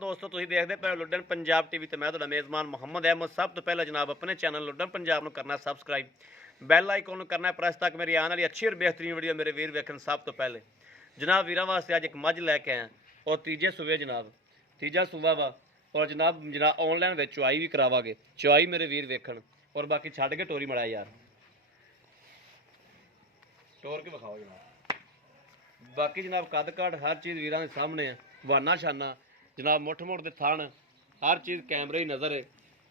ਦੋਸਤੋ ਤੁਸੀਂ ਦੇਖਦੇ ਪਏ ਲੁੱਡਨ ਪੰਜਾਬ ਟੀਵੀ ਤੇ ਮੈਂ ਤੁਹਾਡਾ ਮੇਜ਼ਬਾਨ ਮੁਹੰਮਦ ਅਹਿਮਦ। ਸਭ ਤੋਂ ਪਹਿਲਾਂ ਜਨਾਬ ਆਪਣੇ ਚੈਨਲ ਲੁੱਡਨ ਪੰਜਾਬ ਨੂੰ ਕਰਨਾ ਸਬਸਕ੍ਰਾਈਬ, ਬੈਲ ਆਈਕਨ ਨੂੰ ਕਰਨਾ ਪ੍ਰੈਸ ਤੱਕ ਮੇਰੀ ਆਉਣ ਵਾਲੀ ਅੱਛੀ ਔਰ ਬਿਹਤਰੀਨ ਵੀਡੀਓ ਮੇਰੇ ਵੀਰ ਵੇਖਣ ਸਭ ਤੋਂ ਪਹਿਲੇ। ਜਨਾਬ ਵੀਰਾਂ ਵਾਸਤੇ ਅੱਜ ਇੱਕ ਮੱਝ ਲੈ ਕੇ ਆਇਆ ਔਰ ਤੀਜੇ ਸੂਬੇ ਜਨਾਬ, ਤੀਜਾ ਸੂਬਾ ਵਾ ਔਰ ਜਨਾਬ ਆਨਲਾਈਨ ਵਿੱਚ ਚੁਆਈ ਵੀ ਕਰਾਵਾਂਗੇ। ਚੁਆਈ ਮੇਰੇ ਵੀਰ ਵੇਖਣ ਔਰ ਬਾਕੀ ਛੱਡ ਕੇ ਟੋਰੀ ਮੜਾਇਆ ਯਾਰ, ਟੋਰ ਕੇ ਵਿਖਾਓ ਜਨਾਬ। बाकी जनाब कद काट हर चीज़ वीर के सामने है, वाना शाना जनाब मुठ मुठ के थन हर चीज़ कैमरे ही नज़र है।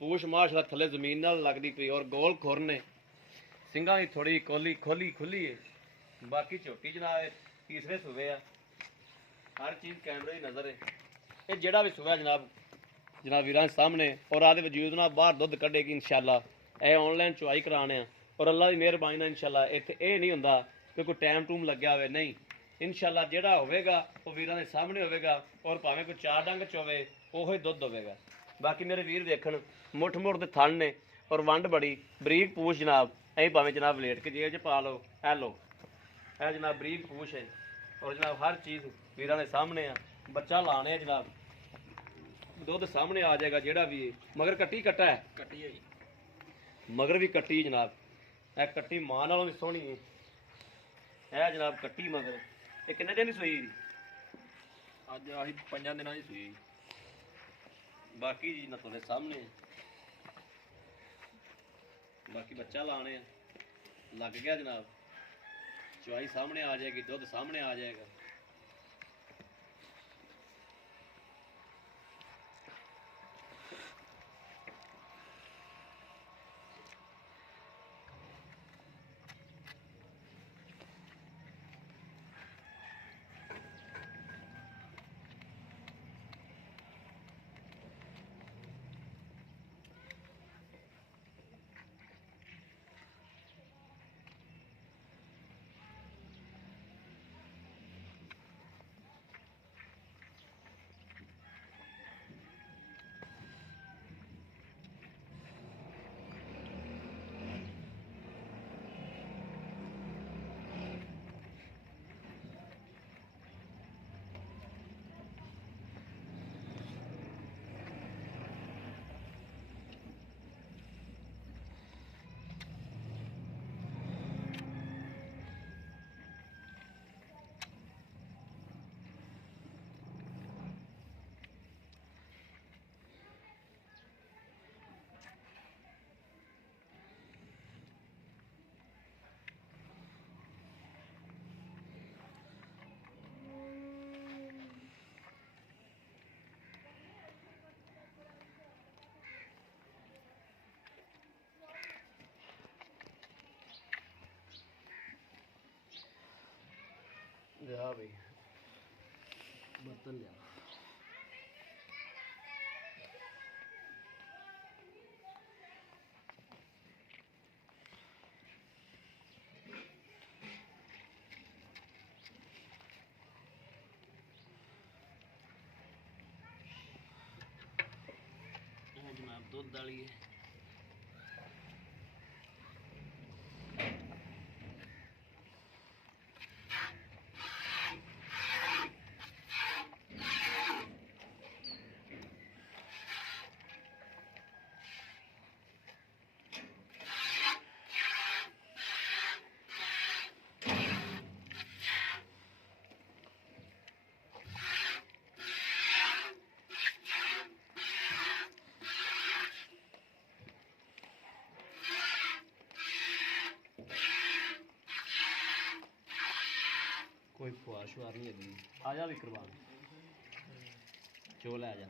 पूछ माश का थले जमीन नाल लगती पई और गोल खुर ने सिंघा की थोड़ी कोली खोली खुली है। बाकी झोटी जनाब तीसरे सूबे आ, हर चीज़ कैमरे ही नज़र है। ये जेड़ा भी सूबा जनाब वीर के सामने और आदि वजूद ना बाहर दुध कढ़ेगी इंशाअल्लाह। यह ऑनलाइन चुआई कराने और अल्लाह की मेहरबानी नाल इंशाअल्लाह। इत्थे ये नहीं हुंदा कि कोई टाइम टूम लग्या होवे, नहीं इंशाअल्लाह जेड़ा होवेगा वो वीरां दे सामने होवेगा और भावें कोई चार डंग च होवे ओही दुध होवेगा। बाकी मेरे वीर देखण मुठ मुठ दे थन ने और वंड बड़ी बरीक पूछ जनाब। ऐ भावें जनाब लेट के जेब च पा लो, ऐ लो ऐ जनाब बरीक पूछ है और जनाब हर चीज़ वीरां दे सामने आ। बच्चा लाने जनाब, दुध सामने आ जाएगा जेड़ा भी है। मगर कट्टी कट्टा है, कट्टी है मगर भी कट्टी जनाब। ऐ कट्टी मां नालों भी सोहनी है। ऐ जनाब कट्टी मगर ये किन्ने दिन सूई अज आही 5 दिनों की सूई। बाकी जी ना तुहाडे सामने बाकी बच्चा लाने लग गया जनाब। चुआई सामने आ जाएगी, दुध सामने आ जाएगा। लिया भाई बर्तन लिया। जनाब दुध वाली है। कोई फुआ शुआर नहीं लगी। आ जा विक्रमान चोल आ जा।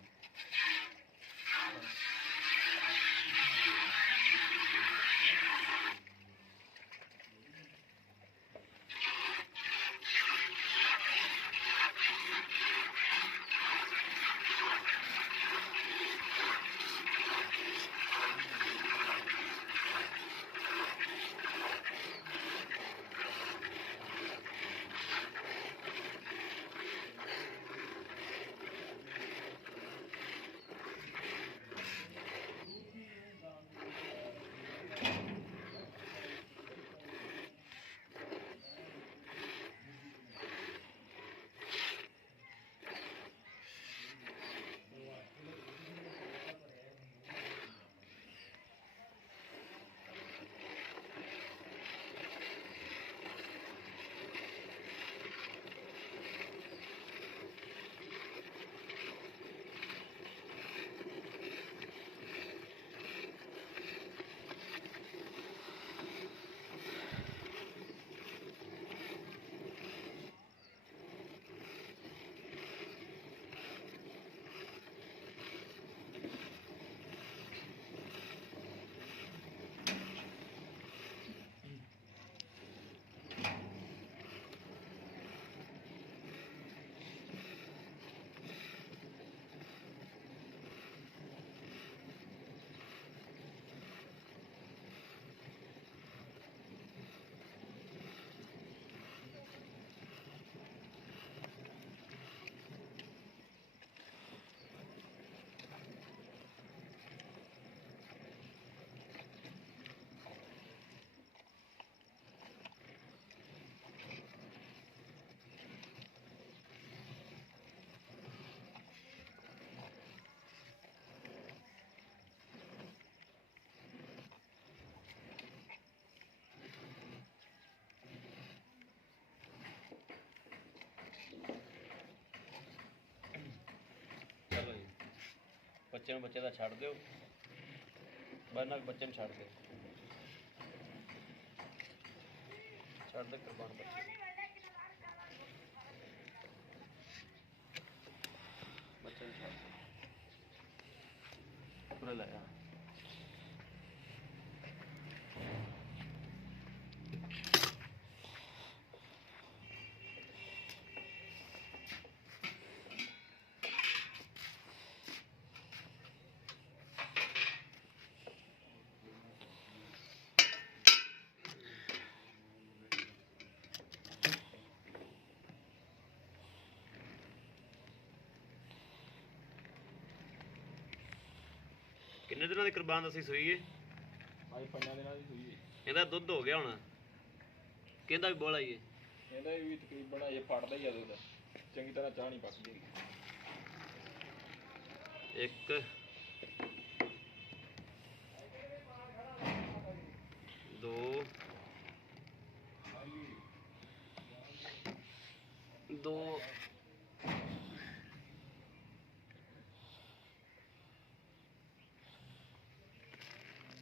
ਬੱਚੇ ਨੂੰ ਬੱਚੇ ਦਾ ਛੱਡ ਦਿਓ, ਬੰਨਾ ਬੱਚੇ ਨੂੰ ਛੱਡ ਦਿਓ, ਛੱਡ ਦੇ ਕੁਰਬਾਨ ਬੱਚੇ ਬੱਚੇ ਨੂੰ ਛੱਡ ਦੇ ਪੂਰਾ ਲਾਇਆ। ਕਿੰਨੇ ਦਿਨਾਂ ਦੀ ਕੁਰਬਾਨ ਅਸੀਂ ਸੂਈ ਏ? ਭਾਈ 5 ਦਿਨਾਂ ਦੀ ਸੂਈ ਹੈ। ਇਹਦਾ ਦੁੱਧ ਹੋ ਗਿਆ ਹੁਣ, ਕਹਿੰਦਾ ਵੀ ਬੋਲਾ ਹੀ ਏ। ਇਹਦਾ ਵੀ ਤਕਰੀਬਨ ਇਹ ਫੜਦਾ ਹੀ ਆ ਦੁੱਧ, ਚੰਗੀ ਤਰ੍ਹਾਂ ਚਾਹ ਨਹੀਂ ਪੱਕਦੀ। ਇੱਕ ਦੋ ਦੋ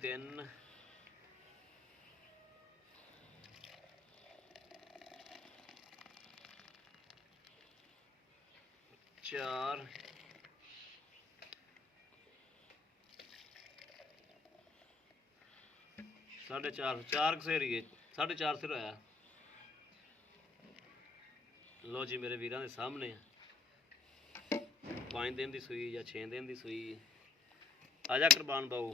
ਤਿੰਨ ਚਾਰ साढ़े चार चार सेर ही 4.5 सिर होया। लो जी मेरे वीरां दे सामने 5 दिन की सूई या 6 दिन की सूई। आजा कुरबान बाऊ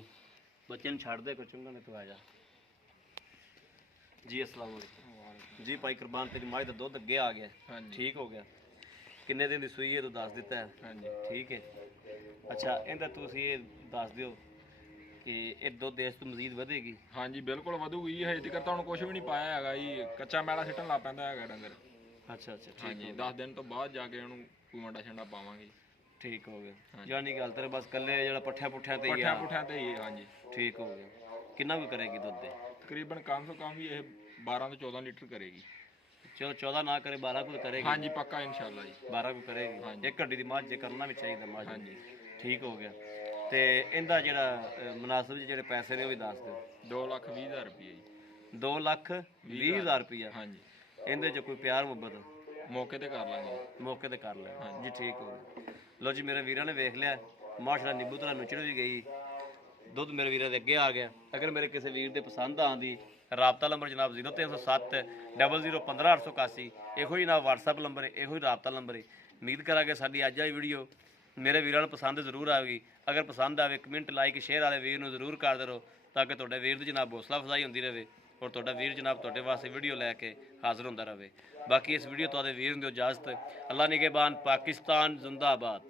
बच्चे छड़ दे कुछ चुंगा ने, तू आजा जी। अस्सलाम वालेकुम जी। भाई कुरबान तेरी माई दा दुध अगे आ गया, ठीक हो गया। किन्ने दिन की सूई है तू दस दिता है? हाँ जी ठीक है। अच्छा इहदा तुसीं ये दस दिओ कि ਇਹ ਦੁੱਧ ਇਸ ਤੋਂ ਮਜ਼ੀਦ ਵਧੇਗੀ? ਹਾਂਜੀ ਬਿਲਕੁਲ ਵਧੂਗੀ ਜੀ। ਹਜੇ ਤੱਕ ਤਾਂ ਹੁਣ ਕੁਝ ਵੀ ਨਹੀਂ ਪਾਇਆ ਹੈਗਾ ਜੀ, ਕੱਚਾ ਮੈਲਾ ਸਿੱਟਣ ਲੱਗ ਪੈਂਦਾ ਹੈਗਾ ਡੰਗਰ। ਅੱਛਾ ਅੱਛਾ ਹਾਂਜੀ 10 ਦਿਨ ਤੋਂ ਬਾਅਦ ਜਾ ਕੇ ਉਹਨੂੰ ਕੋਈ ਵੰਡਾ ਛੰਡਾ ਪਾਵਾਂਗੇ। ਠੀਕ ਹੋ ਗਿਆ। ਯਾਨੀ ਗੱਲ ਤੇਰੇ ਬਸ ਕੱਲੇ ਜਿਹੜਾ ਪੱਠਿਆਂ ਪੁੱਠਿਆਂ ਤੇ ਹੀ ਪੱਠਿਆਂ ਪੁੱਠਿਆਂ ਤੇ ਹੀ। ਹਾਂਜੀ ਠੀਕ ਹੋ ਗਿਆ। ਕਿੰਨਾ ਕੁ ਕਰੇਗੀ ਦੁੱਧ ਦੇ? ਤਕਰੀਬਨ ਕਮ ਤੋਂ ਕਮ ਵੀ ਇਹ 12 ਤੋਂ 14 ਲੀਟਰ ਕਰੇਗੀ। ਚਲੋ 14 ਨਾ ਕਰੇ 12 ਕੁ ਕਰੇਗੀ। ਹਾਂਜੀ ਪੱਕਾ ਇਨਸ਼ਾਅੱਲਾ ਜੀ 12 ਕੁ ਕਰੇਗੀ। ਹਾਂਜੀ। ਇੱਕ ਘੱਡੀ ਦੀ ਮੱਝ ਜੇ ਕਰਨਾ ਵੀ ਚਾਹੀਦਾ ਮੱਝ। ਹਾਂਜੀ ਠੀਕ ਹੋ ਗਿਆ। ਤੇ ਇਹਦਾ ਜਿਹੜਾ ਮੁਨਾਸਬ ਜਿਹੜੇ ਪੈਸੇ ਨੇ ਉਹ ਵੀ ਦੱਸ ਦਿਓ। 2,20,000 ਰੁਪਏ ਜੀ। 2,20,000 ਰੁਪਇਆ? ਹਾਂਜੀ। ਇਹਦੇ 'ਚ ਕੋਈ ਪਿਆਰ ਮੁਹੱਬਤ ਮੌਕੇ ਤੇ ਕਰ ਲਾਂਗੇ। ਮੌਕੇ ਤੇ ਕਰ ਲੈ ਜੀ। ਠੀਕ ਹੋ ਗਿਆ। ਲੋ ਜੀ ਮੇਰੇ ਵੀਰਾਂ ਨੇ ਵੇਖ ਲਿਆ, ਮਾਸ਼ਾਅੱਲਾ ਨਿੰਬੂ ਤਰਾ ਨੁਚੜ ਵੀ ਗਈ, ਦੁੱਧ ਮੇਰੇ ਵੀਰਾਂ ਦੇ ਅੱਗੇ ਆ ਗਿਆ। ਅਗਰ ਮੇਰੇ ਕਿਸੇ ਵੀਰ ਦੇ ਪਸੰਦ ਆਉਂਦੀ, ਰਾਬਤਾ ਨੰਬਰ ਜਨਾਬ 0307 0015 881। ਇਹੋ ਹੀ ਨਾ WhatsApp ਨੰਬਰ ਹੈ, ਇਹੋ ਹੀ ਰਾਬਤਾ ਨੰਬਰ ਹੈ। ਉਮੀਦ ਕਰਾਂਗੇ ਸਾਡੀ ਅੱਜ ਵਾਲੀ ਵੀਡੀਓ ਮੇਰੇ ਵੀਰਾਂ ਨੂੰ ਪਸੰਦ ਜ਼ਰੂਰ ਆਵੇਗੀ। ਅਗਰ ਪਸੰਦ ਆਵੇ ਕਮੈਂਟ ਲਾਈਕ ਸ਼ੇਅਰ ਵਾਲੇ ਵੀਰ ਨੂੰ ਜ਼ਰੂਰ ਕਰਦੇ ਰਹੋ, ਤਾਂ ਕਿ ਤੁਹਾਡੇ ਵੀਰ ਦੀ ਜਨਾਬ ਹੌਸਲਾ ਅਫਜ਼ਾਈ ਹੁੰਦੀ ਰਹੇ ਔਰ ਤੁਹਾਡਾ ਵੀਰ ਜਨਾਬ ਤੁਹਾਡੇ ਵਾਸਤੇ ਵੀਡੀਓ ਲੈ ਕੇ ਹਾਜ਼ਰ ਹੁੰਦਾ ਰਹੇ। ਬਾਕੀ ਇਸ ਵੀਡੀਓ ਤੁਹਾਡੇ ਵੀਰ ਨੂੰ ਇਜਾਜ਼ਤ। ਅੱਲਾ ਨਿਗਹਿਬਾਨ। ਪਾਕਿਸਤਾਨ ਜ਼ਿੰਦਾਬਾਦ।